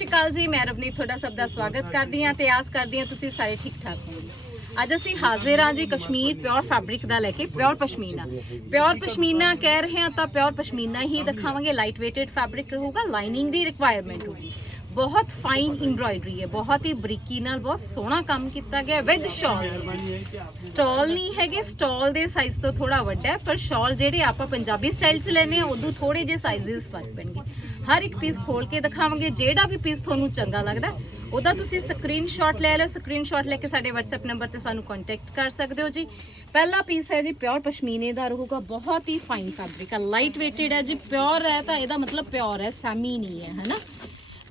ਸ਼੍ਰੀ ਅਕਾਲ ਜੀ, ਮੈਂ ਰਵਨੀਤ ਤੁਹਾਡਾ ਸਭ ਦਾ ਸਵਾਗਤ ਕਰਦੀ ਹਾਂ ਤੇ ਆਸ ਕਰਦੀ ਹਾਂ ਤੁਸੀਂ ਸਾਰੇ ਠੀਕ ਠਾਕ ਹੋਵੋਗੇ। ਅੱਜ ਅਸੀਂ ਹਾਜ਼ਰ ਹਾਂ ਜੀ ਕਸ਼ਮੀਰ ਪਿਓਰ ਫੈਬਰਿਕ ਦਾ ਲੈ ਕੇ, ਪਿਓਰ ਪਸ਼ਮੀਨਾ। ਪਿਓਰ ਪਸ਼ਮੀਨਾ ਕਹਿ ਰਹੇ ਹਾਂ ਤਾਂ ਪਿਓਰ ਪਸ਼ਮੀਨਾ ਹੀ ਦਿਖਾਵਾਂਗੇ ਲਾਈਟ weighted ਫੈਬਰਿਕ ਰਹੂਗਾ ਲਾਈਨਿੰਗ ਦੀ ਰਿਕੁਆਇਰਮੈਂਟ ਹੋਊਗੀ। ਬਹੁਤ ਫਾਈਨ ਐਮਬ੍ਰਾਇਡਰੀ ਹੈ, ਬਹੁਤ ਹੀ ਬਰੀਕੀ ਨਾਲ, ਬਹੁਤ ਸੋਹਣਾ ਕੰਮ ਕੀਤਾ ਗਿਆ ਵਿਦ ਸ਼ਾਲ ਸਟਾਲ ਨਹੀਂ ਹੈਗੇ ਸਟਾਲ ਦੇ ਸਾਈਜ਼ ਤੋਂ ਥੋੜਾ ਵੱਡਾ ਹੈ, ਪਰ ਸ਼ਾਲ ਜਿਹੜੇ ਆਪਾਂ ਪੰਜਾਬੀ ਸਟਾਈਲ ਚ ਲੈਨੇ ਆ ਉਦੋਂ ਥੋੜੇ ਜਿਹੇ ਸਾਈਜ਼ਸ ਫ਼ਰਕ ਪੈਣਗੇ। ਹਰ ਇੱਕ ਪੀਸ ਖੋਲ ਕੇ ਦਿਖਾਵਾਂਗੇ, ਜਿਹੜਾ ਵੀ ਪੀਸ ਤੁਹਾਨੂੰ ਚੰਗਾ ਲੱਗਦਾ ਉਹਦਾ ਤੁਸੀਂ ਸਕਰੀਨਸ਼ਾਟ ਲੈ ਲਓ ਸਕਰੀਨਸ਼ਾਟ ਲੈ ਕੇ ਸਾਡੇ WhatsApp ਨੰਬਰ ਤੇ ਸਾਨੂੰ ਕੰਟੈਕਟ ਕਰ ਸਕਦੇ ਹੋ ਜੀ। ਪਹਿਲਾ ਪੀਸ ਹੈ ਜੀ ਪਿਓਰ ਪਸ਼ਮੀਨੇ ਦਾ ਰਹੂਗਾ, ਬਹੁਤ ਹੀ ਫਾਈਨ ਫੈਬਰਿਕ ਹੈ ਲਾਈਟ weighted ਹੈ ਜੀ ਪਿਓਰ ਹੈ ਤਾਂ ਇਹਦਾ ਮਤਲਬ ਪਿਓਰ ਹੈ ਸੈਮੀ ਨਹੀਂ ਹੈ, ਹਨਾ?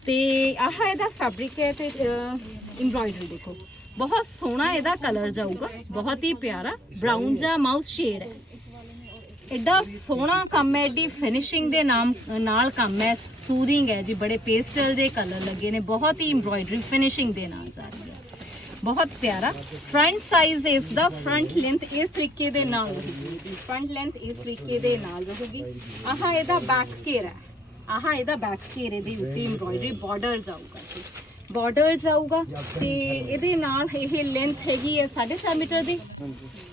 ਤੇ ਆਹ ਇਹਦਾ ਫੈਬਰਿਕ ਹੈ ਤੇ ਐਮਬ੍ਰਾਇਡਰੀ ਦੇਖੋ। ਬਹੁਤ ਸੋਹਣਾ ਇਹਦਾ ਕਲਰ ਜਾਊਗਾ, ਬਹੁਤ ਹੀ ਪਿਆਰਾ ਬ੍ਰਾਊਨ ਜਾਂ ਮਾਊਸ ਸ਼ੇਡ ਹੈ। ਐਡਾ ਸੋਹਣਾ ਕੰਮ ਹੈ, ਐਡੀ ਫਿਨਿਸ਼ਿੰਗ ਦੇ ਨਾਮ, ਨਾਲ ਕੰਮ ਹੈ ਸੂਦਿੰਗ ਹੈ ਜੀ, ਬੜੇ ਪੇਸਟਲ ਦੇ ਕਲਰ ਲੱਗੇ ਨੇ, ਬਹੁਤ ਹੀ ਐਮਬ੍ਰਾਇਡਰੀ ਫਿਨਿਸ਼ਿੰਗ ਦੇ ਨਾਲ ਜਾ ਰਹੀ ਹੈ। ਬਹੁਤ ਪਿਆਰਾ। ਫਰੰਟ ਸਾਈਜ਼ ਇਸ ਦਾ ਫਰੰਟ ਲੈਂਥ ਇਸ ਤਰੀਕੇ ਦੇ ਨਾਲ ਰਹੂਗੀ। ਫਰੰਟ ਲੈਂਥ ਇਸ ਤਰੀਕੇ ਦੇ ਨਾਲ ਰਹੂਗੀ। ਆਹ ਇਹਦਾ ਬੈਕ ਘੇਰਾ ਹੈ। ਆਹ, ਇਹਦਾ ਬੈਕ ਘੇਰੇ ਦੇ ਉੱਤੇ ਐਮਬ੍ਰਾਇਡਰੀ ਬਾਰਡਰ ਜਾਊਗਾ ਜੀ। ਬਾਰਡਰ ਜਾਊਗਾ ਤੇ ਇਹਦੇ ਨਾਲ ਇਹ ਲੈਂਥ ਹੈਗੀ ਹੈ 4.5 ਮੀਟਰ ਦੀ।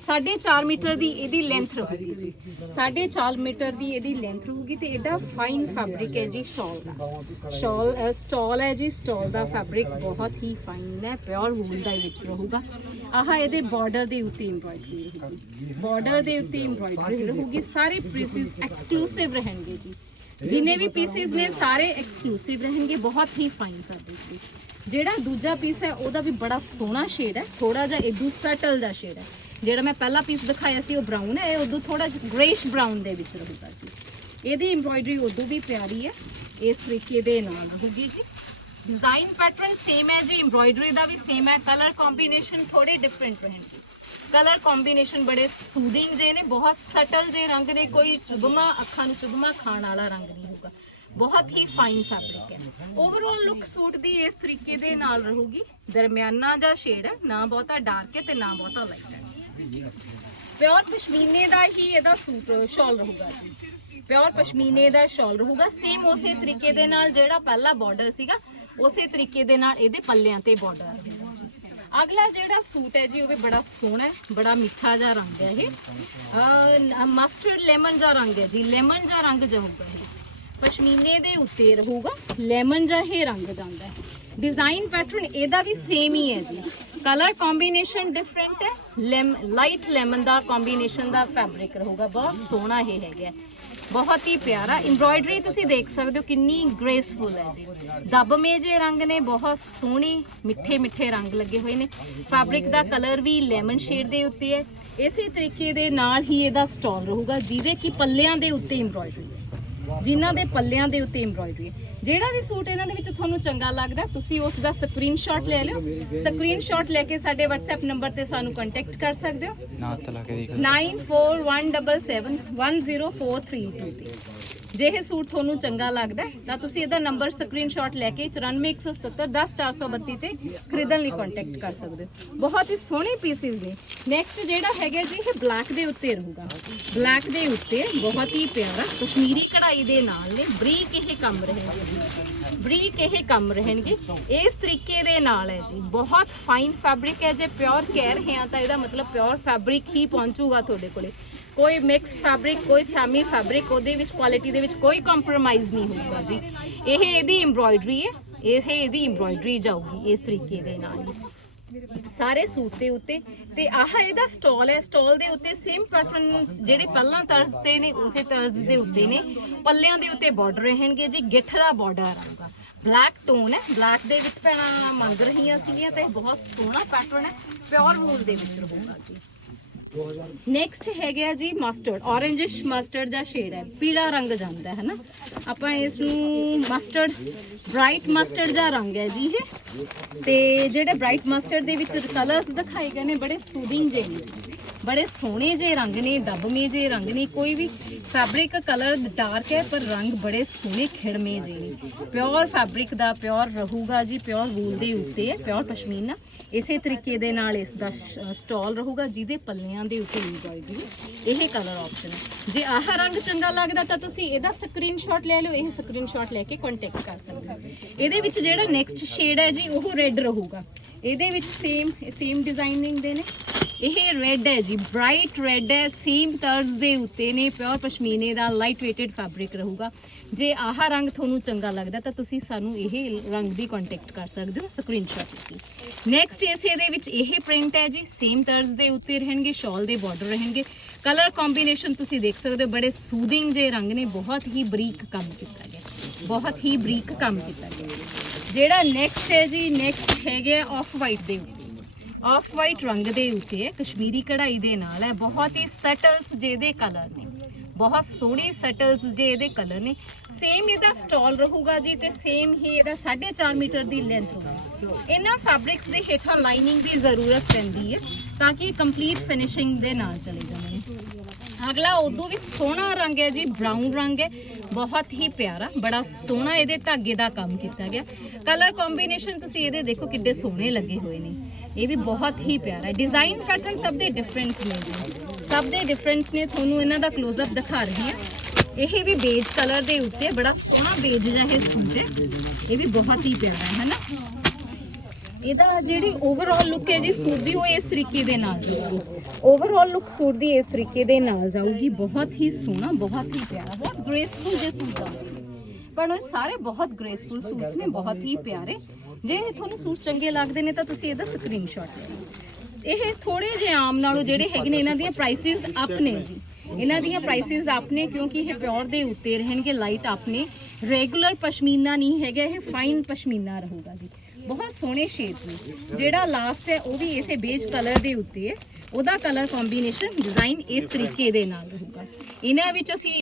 4.5 ਮੀਟਰ ਦੀ ਇਹਦੀ ਲੈਂਥ ਰਹੂਗੀ ਜੀ। 4.5 ਮੀਟਰ ਦੀ ਇਹਦੀ ਲੈਂਥ ਰਹੂਗੀ ਤੇ ਇਹਦਾ ਫਾਈਨ ਫੈਬਰਿਕ ਹੈ ਜੀ ਸ਼ਾਲ ਦਾ। ਸ਼ਾਲ ਸਟਾਲ ਹੈ ਜੀ ਸਟਾਲ ਦਾ ਫੈਬਰਿਕ ਬਹੁਤ ਹੀ ਫਾਈਨ ਹੈ ਪਿਓਰ ਵੂਲ ਦਾ ਵਿੱਚ ਰਹੂਗਾ। ਆਹ, ਇਹਦੇ ਬਾਰਡਰ ਦੇ ਉੱਤੇ ਐਮਬ੍ਰਾਇਡਰੀ ਰਹੂਗੀ। ਬਾਰਡਰ ਦੇ ਉੱਤੇ ਐਮਬ੍ਰਾਇਡਰੀ ਰਹੂਗੀ, ਸਾਰੇ ਪ੍ਰੀਸਿਸ ਐਕਸਕਲੂਸਿਵ ਰਹਿਣਗੇ ਜੀ। ਜਿੰਨੇ ਵੀ ਪੀਸਿਸ ਨੇ, ਸਾਰੇ ਐਕਸਕਲੂਸਿਵ ਰਹਿਣਗੇ, ਬਹੁਤ ਹੀ ਫਾਈਨ ਫੈਬਰਿਕ ਦੀ। ਜਿਹੜਾ ਦੂਜਾ ਪੀਸ ਹੈ, ਉਹਦਾ ਵੀ ਬੜਾ ਸੋਹਣਾ ਸ਼ੇਡ ਹੈ ਥੋੜਾ ਜਿਹਾ ਇਦੂ ਸਟਲ ਦਾ ਸ਼ੇਡ ਹੈ। ਜਿਹੜਾ ਮੈਂ ਪਹਿਲਾ ਪੀਸ ਦਿਖਾਇਆ ਸੀ, ਉਹ ਬ੍ਰਾਊਨ ਹੈ ਇਹ ਉਦੋਂ ਥੋੜਾ ਜਿਹਾ ਗ੍ਰੇਸ਼ ਬ੍ਰਾਊਨ ਦੇ ਵਿੱਚ ਰਹੂਗਾ ਜੀ। ਇਹਦੀ ਐਮਬ੍ਰਾਇਡਰੀ ਉਦੋਂ ਵੀ ਪਿਆਰੀ ਹੈ, ਇਸ ਤਰੀਕੇ ਦੇ ਨਾਲ ਰਹੂਗੀ ਜੀ। ਡਿਜ਼ਾਈਨ ਪੈਟਰਨ ਸੇਮ ਹੈ ਜੀ ਐਮਬ੍ਰਾਇਡਰੀ ਦਾ ਵੀ ਸੇਮ ਹੈ ਕਲਰ ਕੰਬੀਨੇਸ਼ਨ ਥੋੜੇ ਡਿਫਰੈਂਟ ਰਹਿਣਗੇ। ਕਲਰ ਕੰਬੀਨੇਸ਼ਨ ਬੜੇ ਸੂਦਿੰਗ ਜੇ ਨੇ, ਬਹੁਤ ਸਟਲ ਜੇ ਰੰਗ ਨੇ, ਕੋਈ ਚੁਭਮਾ ਅੱਖਾਂ ਨੂੰ ਚੁਭਮਾ ਖਾਣ ਵਾਲਾ ਰੰਗ ਨਹੀਂ ਹੋਊਗਾ। ਬਹੁਤ ਹੀ ਫਾਈਨ ਫੈਬਰਿਕ ਹੈ। ਓਵਰਆਲ ਲੁੱਕ ਸੂਟ ਦੀ ਇਸ ਤਰੀਕੇ ਦੇ ਨਾਲ ਰਹੂਗੀ। ਦਰਮਿਆਨਾ ਜਿਹਾ ਸ਼ੇਡ ਹੈ, ਨਾ ਬਹੁਤਾ ਡਾਰਕ ਹੈ ਤੇ ਨਾ ਬਹੁਤਾ ਲਾਈਟ ਹੈ। ਪਿਓਰ ਪਸ਼ਮੀਨੇ ਦਾ ਹੀ ਇਹਦਾ ਸੂਟ ਸ਼ਾਲ ਰਹੂਗਾ ਜੀ। ਪਿਓਰ ਪਸ਼ਮੀਨੇ ਦਾ ਸ਼ਾਲ ਰਹੂਗਾ। ਸੇਮ ਉਸੇ ਤਰੀਕੇ ਦੇ ਨਾਲ ਜਿਹੜਾ ਪਹਿਲਾ ਬਾਰਡਰ ਸੀਗਾ, ਉਸੇ ਤਰੀਕੇ ਦੇ ਨਾਲ ਇਹਦੇ ਪੱਲਿਆਂ ਤੇ ਬਾਰਡਰ ਅਗਲਾ ਜਿਹੜਾ ਸੂਟ ਹੈ ਜੀ, ਉਹ ਵੀ ਬੜਾ ਸੋਹਣਾ ਹੈ, ਬੜਾ ਮਿੱਠਾ ਜਿਹਾ ਰੰਗ ਹੈ ਇਹ। ਮਸਟਰਡ ਲੈਮਨ ਜਿਹਾ ਰੰਗ ਹੈ ਜੀ ਲੈਮਨ ਜਿਹਾ ਰੰਗ ਜਾਊਗਾ ਇਹ। ਪਸ਼ਮੀਨੇ ਦੇ ਉੱਤੇ ਰਹੂਗਾ ਲੈਮਨ ਜਿਹਾ ਇਹ ਰੰਗ ਜਾਂਦਾ ਹੈ। ਡਿਜ਼ਾਈਨ ਪੈਟਰਨ ਇਹਦਾ ਵੀ ਸੇਮ ਹੀ ਹੈ ਜੀ। ਕਲਰ ਕੰਬੀਨੇਸ਼ਨ ਡਿਫਰੈਂਟ ਹੈ। ਲਾਈਟ ਲੈਮਨ ਦਾ ਕੰਬੀਨੇਸ਼ਨ ਦਾ ਫੈਬਰਿਕ ਰਹੂਗਾ। ਬਹੁਤ ਸੋਹਣਾ ਇਹ ਹੈਗਾ ਬਹੁਤ ਹੀ ਪਿਆਰਾ ਐਮਬ੍ਰਾਇਡਰੀ ਤੁਸੀਂ ਦੇਖ ਸਕਦੇ ਹੋ ਕਿੰਨੀ ਗ੍ਰੇਸਫੁਲ ਹੈ ਜੀ। ਦਬਮੇ ਜੇ ਰੰਗ ਨੇ, ਬਹੁਤ ਸੋਹਣੇ, ਮਿੱਠੇ ਮਿੱਠੇ ਰੰਗ ਲੱਗੇ ਹੋਏ ਨੇ। ਫੈਬਰਿਕ ਦਾ ਕਲਰ ਵੀ ਲੈਮਨ ਸ਼ੇਡ ਦੇ ਉੱਤੇ ਹੈ। ਇਸੇ ਤਰੀਕੇ ਦੇ ਨਾਲ ਹੀ ਇਹਦਾ ਸਟਾਲ ਰਹੂਗਾ, ਜਿਹਦੇ ਕਿ ਪੱਲਿਆਂ ਦੇ ਉੱਤੇ ਐਮਬ੍ਰਾਇਡਰੀ ਹੈ। ਜਿਨ੍ਹਾਂ ਦੇ ਪੱਲਿਆਂ ਦੇ ਉੱਤੇ ਐਮਬ੍ਰਾਇਡਰੀ ਹੈ। ਜਿਹੜਾ ਵੀ ਸੂਟ ਇਹਨਾਂ ਦੇ ਵਿੱਚ ਤੁਹਾਨੂੰ ਚੰਗਾ ਲੱਗਦਾ ਤੁਸੀਂ ਉਸ ਦਾ ਸਕਰੀਨਸ਼ਾਟ ਲੈ ਲਿਓ। ਸਕਰੀਨਸ਼ਾਟ ਲੈ ਕੇ ਸਾਡੇ WhatsApp ਨੰਬਰ ਤੇ ਸਾਨੂੰ ਕੰਟੈਕਟ ਕਰ ਸਕਦੇ ਹੋ। ਨਾਲ ਤਾਂ ਲਾ ਕੇ ਦੇਖ 9417710432 ਤੇ। ਜੇ ਇਹ ਸੂਟ ਤੁਹਾਨੂੰ ਚੰਗਾ ਲੱਗਦਾ ਤਾਂ ਤੁਸੀਂ ਇਹਦਾ ਨੰਬਰ ਸਕਰੀਨਸ਼ਾਟ ਲੈ ਕੇ 9417710432 ਤੇ ਖਰੀਦਣ ਲਈ ਕੰਟੈਕਟ ਕਰ ਸਕਦੇ ਹੋ। ਬਹੁਤ ਹੀ ਸੋਹਣੇ ਪੀਸਿਸ ਨੇ। ਨੈਕਸਟ ਜਿਹੜਾ ਹੈਗਾ ਜੀ, ਇਹ ਬਲੈਕ ਦੇ ਉੱਤੇ ਰਹੂਗਾ। ਬਲੈਕ ਦੇ ਉੱਤੇ ਬਹੁਤ ਹੀ ਪਿਆਰਾ ਕਸ਼ਮੀਰੀ ਕਢਾਈ ਦੇ ਨਾਲ ਨੇ। ਬਰੀਕ ਇਹ ਕੰਮ ਰਹਿਣਗੇ। ਬਰੀਕ ਇਹ ਕੰਮ ਰਹਿਣਗੇ। ਇਸ ਤਰੀਕੇ ਦੇ ਨਾਲ ਹੈ ਜੀ। ਬਹੁਤ ਫਾਈਨ ਫੈਬਰਿਕ ਹੈ। ਜੇ ਪਿਓਰ ਕਹਿ ਰਹੇ ਹਾਂ ਤਾਂ ਇਹਦਾ ਮਤਲਬ ਪਿਓਰ ਫੈਬਰਿਕ ਹੀ ਪਹੁੰਚੂਗਾ ਤੁਹਾਡੇ ਕੋਲੇ। ਕੋਈ ਮਿਕਸ ਫੈਬਰਿਕ ਕੋਈ ਸੈਮੀ ਫੈਬਰਿਕ ਉਹਦੇ ਵਿੱਚ ਕੁਆਲਿਟੀ ਦੇ ਵਿੱਚ ਕੋਈ ਕੰਪਰੋਮਾਈਜ਼ ਨਹੀਂ ਹੋਊਗਾ ਜੀ। ਇਹ ਇਹਦੀ ਐਮਬ੍ਰਾਇਡਰੀ ਹੈ। ਇਹ ਇਹਦੀ ਐਮਬ੍ਰਾਇਡਰੀ ਜਾਊਗੀ ਇਸ ਤਰੀਕੇ ਦੇ ਨਾਲ। ਸਾਰੇ ਸੂਟ ਦੇ ਉੱਤੇ। ਤੇ ਆਹ ਇਹਦਾ ਸਟਾਲ ਹੈ। ਸਟਾਲ ਦੇ ਉੱਤੇ ਸੇਮ ਪੈਟਰਨ ਜਿਹੜੇ ਪਹਿਲਾਂ ਤਰਜ਼ ਤੇ ਨੇ, ਉਸੇ ਤਰਜ਼ ਦੇ ਉੱਤੇ ਨੇ। ਪੱਲਿਆਂ ਦੇ ਉੱਤੇ ਬਾਰਡਰ ਰਹਿਣਗੇ ਜੀ। ਗਿੱਠ ਦਾ ਬਾਰਡਰ ਆਊਗਾ। ਬਲੈਕ ਟੋਨ ਹੈ। ਬਲੈਕ ਦੇ ਵਿੱਚ ਪੈਣਾ ਮੰਗ ਰਹੀਆਂ ਸੀਗੀਆਂ ਤੇ ਬਹੁਤ ਸੋਹਣਾ ਪੈਟਰਨ ਹੈ। ਪਿਓਰ ਵੂਲ ਦੇ ਵਿੱਚ ਰਹੂਗਾ ਜੀ। ਨੈਕਸਟ ਹੈਗਾ ਜੀ ਮਸਟਰਡ ਔਰੇਂਜਿਸ਼ ਮਸਟਰਡ ਦਾ ਸ਼ੇਡ ਹੈ, ਪੀਲਾ ਰੰਗ ਜਾਂਦਾ ਹੈ ਨਾ। ਆਪਾਂ ਇਸ ਨੂੰ ਮਸਟਰਡ ਬ੍ਰਾਈਟ ਮਸਟਰਡ ਦਾ ਰੰਗ ਹੈ ਜੀ ਇਹ। ਤੇ ਜਿਹੜੇ ਬ੍ਰਾਈਟ ਮਸਟਰਡ ਦੇ ਵਿੱਚ ਕਲਰਸ ਦਿਖਾਏ ਗਏ ਨੇ, ਬੜੇ ਸੂਦਿੰਗ ਜਿਹੇ ਨੇ ਜੀ। ਬੜੇ ਸੋਹਣੇ ਜੇ ਰੰਗ ਨੇ ਦਬਮੇ ਜੇ ਰੰਗ ਨੇ, ਕੋਈ ਵੀ ਫੈਬਰਿਕ ਕਲਰ ਡਾਰਕ ਹੈ, ਪਰ ਰੰਗ ਬੜੇ ਸੋਹਣੇ ਖਿੜਮੇ ਜੇ ਨੇ। ਪਿਓਰ ਫੈਬਰਿਕ ਦਾ ਪਿਓਰ ਰਹੂਗਾ ਜੀ ਪਿਓਰ ਵੂਲ ਦੇ ਉੱਤੇ ਹੈ ਪਿਓਰ ਪਸ਼ਮੀਨਾ। ਇਸੇ ਤਰੀਕੇ ਦੇ ਨਾਲ ਇਸ ਦਾ ਸਟਾਲ ਰਹੂਗਾ, ਜਿਹਦੇ ਪੱਲਿਆਂ ਦੇ ਉੱਤੇ ਐਮਬ੍ਰਾਇਡਰੀ ਇਹ ਕਲਰ ਆਪਸ਼ਨ ਹੈ। ਜੇ ਆਹ ਰੰਗ ਚੰਗਾ ਲੱਗਦਾ ਤਾਂ ਤੁਸੀਂ ਇਹਦਾ ਸਕਰੀਨਸ਼ਾਟ ਲੈ ਲਓ, ਇਹ ਸਕਰੀਨਸ਼ਾਟ ਲੈ ਕੇ ਕੰਟੈਕਟ ਕਰ ਸਕਦੇ ਹੋ। ਇਹਦੇ ਵਿੱਚ ਜਿਹੜਾ ਨੈਕਸਟ ਸ਼ੇਡ ਹੈ ਜੀ, ਉਹ ਰੈੱਡ ਰਹੂਗਾ। ਇਹਦੇ ਵਿੱਚ ਸੇਮ ਸੇਮ ਡਿਜ਼ਾਈਨਿੰਗ ਦੇ ਨੇ। ਇਹ ਰੈੱਡ ਹੈ ਜੀ ਬ੍ਰਾਈਟ ਰੈੱਡ ਹੈ ਸੇਮ ਤਰਜ਼ ਦੇ ਉੱਤੇ ਨੇ ਪਿਓਰ ਪਸ਼ਮੀਨੇ ਦਾ ਲਾਈਟ weighted ਫੈਬਰਿਕ ਰਹੂਗਾ। ਜੇ ਆਹ ਰੰਗ ਤੁਹਾਨੂੰ ਚੰਗਾ ਲੱਗਦਾ, ਤਾਂ ਤੁਸੀਂ ਸਾਨੂੰ ਇਹ ਰੰਗ ਦੀ ਕੰਟੈਕਟ ਕਰ ਸਕਦੇ ਹੋ ਸਕਰੀਨਸ਼ਾਟ ਲੈ ਨੈਕਸਟ ਇਸੇ ਦੇ ਵਿੱਚ ਇਹ ਪ੍ਰਿੰਟ ਹੈ ਜੀ ਸੇਮ ਤਰਜ਼ ਦੇ ਉੱਤੇ ਰਹਿਣਗੇ ਸ਼ਾਲ ਦੇ ਬਾਰਡਰ ਰਹਿਣਗੇ। ਕਲਰ ਕੰਬੀਨੇਸ਼ਨ ਤੁਸੀਂ ਦੇਖ ਸਕਦੇ ਹੋ, ਬੜੇ ਸੂਦਿੰਗ ਜੇ ਰੰਗ ਨੇ, ਬਹੁਤ ਹੀ ਬਰੀਕ ਕੰਮ ਕੀਤਾ ਗਿਆ। ਬਹੁਤ ਹੀ ਬਰੀਕ ਕੰਮ ਕੀਤਾ ਗਿਆ। ਜਿਹੜਾ ਨੈਕਸਟ ਹੈ ਜੀ ਨੈਕਸਟ ਹੈਗੇ ਆਫ ਵਾਈਟ ਦੇ ਉੱਤੇ। ਆਫ ਵਾਈਟ ਰੰਗ ਦੇ ਉੱਤੇ ਕਸ਼ਮੀਰੀ ਕਢਾਈ ਦੇ ਨਾਲ ਹੈ, ਬਹੁਤ ਹੀ ਸਟਲਸ ਜਿਹਦੇ ਕਲਰ ਨੇ। ਬਹੁਤ ਸੋਹਣੇ ਸਟਲਸ ਜੇ ਇਹਦੇ ਕਲਰ ਨੇ। ਸੇਮ ਇਹਦਾ ਸਟਾਲ ਰਹੂਗਾ ਜੀ ਤੇ ਸੇਮ ਹੀ ਇਹਦਾ 4.5 ਮੀਟਰ ਦੀ ਲੈਂਥ ਹੋਊਗੀ। ਇਹਨਾਂ ਫੈਬਰਿਕਸ ਦੇ ਹੇਠਾਂ ਲਾਈਨਿੰਗ ਦੀ ਜ਼ਰੂਰਤ ਪੈਂਦੀ ਹੈ ਤਾਂ ਕਿ ਕੰਪਲੀਟ ਫਿਨਿਸ਼ਿੰਗ ਦੇ ਨਾਲ ਚਲੇ ਜਾਣ। ਅਗਲਾ ਉਦੋਂ ਵੀ ਸੋਹਣਾ ਰੰਗ ਹੈ ਜੀ ਬ੍ਰਾਊਨ ਰੰਗ ਹੈ। ਬਹੁਤ ਹੀ ਪਿਆਰਾ, ਬੜਾ ਸੋਹਣਾ ਇਹਦੇ ਧਾਗੇ ਦਾ ਕੰਮ ਕੀਤਾ ਗਿਆ। ਕਲਰ ਕੰਬੀਨੇਸ਼ਨ ਤੁਸੀਂ ਇਹਦੇ ਦੇਖੋ ਕਿੱਡੇ ਸੋਹਣੇ ਲੱਗੇ ਹੋਏ ਨੇ। ਇਹ ਵੀ ਬਹੁਤ ਹੀ ਪਿਆਰਾ ਹੈ। ਡਿਜ਼ਾਈਨ ਪੈਟਰਨ ਸਭ ਦੇ ਡਿਫਰੈਂਸ ਨੇ ਸਭ ਦੇ ਡਿਫਰੈਂਸ ਨੇ, ਤੁਹਾਨੂੰ ਇਹਨਾਂ ਦਾ ক্লোਜ਼ ਅਪ ਦਿਖਾ ਰਹੀ ਹਾਂ। ਇਹ ਵੀ ਬੇਜ ਕਲਰ ਦੇ ਉੱਤੇ, ਬੜਾ ਸੋਹਣਾ ਬੇਜ ਜਿਹਾ ਇਹ ਸੂਟ ਹੈ। ਇਹ ਵੀ ਬਹੁਤ ਹੀ ਪਿਆਰਾ ਹੈ, ਹਨਾ? ਇਹਦਾ ਜਿਹੜੀ ਓਵਰਆਲ ਲੁੱਕ ਹੈ ਜੀ ਸੂਟ ਦੀ ਉਹ ਇਸ ਤਰੀਕੇ ਦੇ ਨਾਲ ਜਾਊਗੀ। ਓਵਰਆਲ ਲੁੱਕ ਸੂਟ ਦੀ ਇਸ ਤਰੀਕੇ ਦੇ ਨਾਲ ਜਾਊਗੀ। ਬਹੁਤ ਹੀ ਸੋਹਣਾ, ਬਹੁਤ ਹੀ ਪਿਆਰਾ, ਬਹੁਤ ਗ੍ਰੇਸਫੁਲ ਜੇ ਸੂਟ ਆ। ਪਰ ਉਹ ਸਾਰੇ ਬਹੁਤ ਗ੍ਰੇਸਫੁਲ ਸੂਟਸ ਨੇ, ਬਹੁਤ ਹੀ ਪਿਆਰੇ। ਜੇ ਤੁਹਾਨੂੰ ਸੂਟ ਚੰਗੇ ਲੱਗਦੇ ਨੇ ਤਾਂ ਤੁਸੀਂ ਇਹਦਾ ਸਕਰੀਨਸ਼ਾਟ ਲੈ ਲਓ। ਇਹ ਥੋੜੇ ਜਿਹੇ ਆਮ ਨਾਲੋਂ ਜਿਹੜੇ ਹੈਗੇ ਨੇ, ਇਹਨਾਂ ਦੀਆਂ ਪ੍ਰਾਈਸਿਸ ਅਪ ਨੇ ਜੀ। ਇਹਨਾਂ ਦੀਆਂ ਪ੍ਰਾਈਸਿਸ ਅਪ ਕਿਉਂਕਿ ਇਹ ਪਿਓਰ ਦੇ ਉੱਤੇ ਰਹਿਣਗੇ ਲਾਈਟ ਅਪ ਰੈਗੂਲਰ ਪਸ਼ਮੀਨਾ ਨਹੀਂ ਹੈਗਾ, ਇਹ ਫਾਈਨ ਪਸ਼ਮੀਨਾ ਰਹੂਗਾ ਜੀ। ਬਹੁਤ ਸੋਹਣੇ ਸ਼ੇਡਸ ਨੇ। ਜਿਹੜਾ ਲਾਸਟ ਹੈ, ਉਹ ਵੀ ਇਸੇ ਬੇਜ ਕਲਰ ਦੇ ਉੱਤੇ ਹੈ। ਉਹਦਾ ਕਲਰ ਕੰਬੀਨੇਸ਼ਨ ਡਿਜ਼ਾਈਨ ਇਸ ਤਰੀਕੇ ਦੇ ਨਾਲ ਰਹੂਗਾ। ਇਹਨਾਂ ਵਿੱਚ ਅਸੀਂ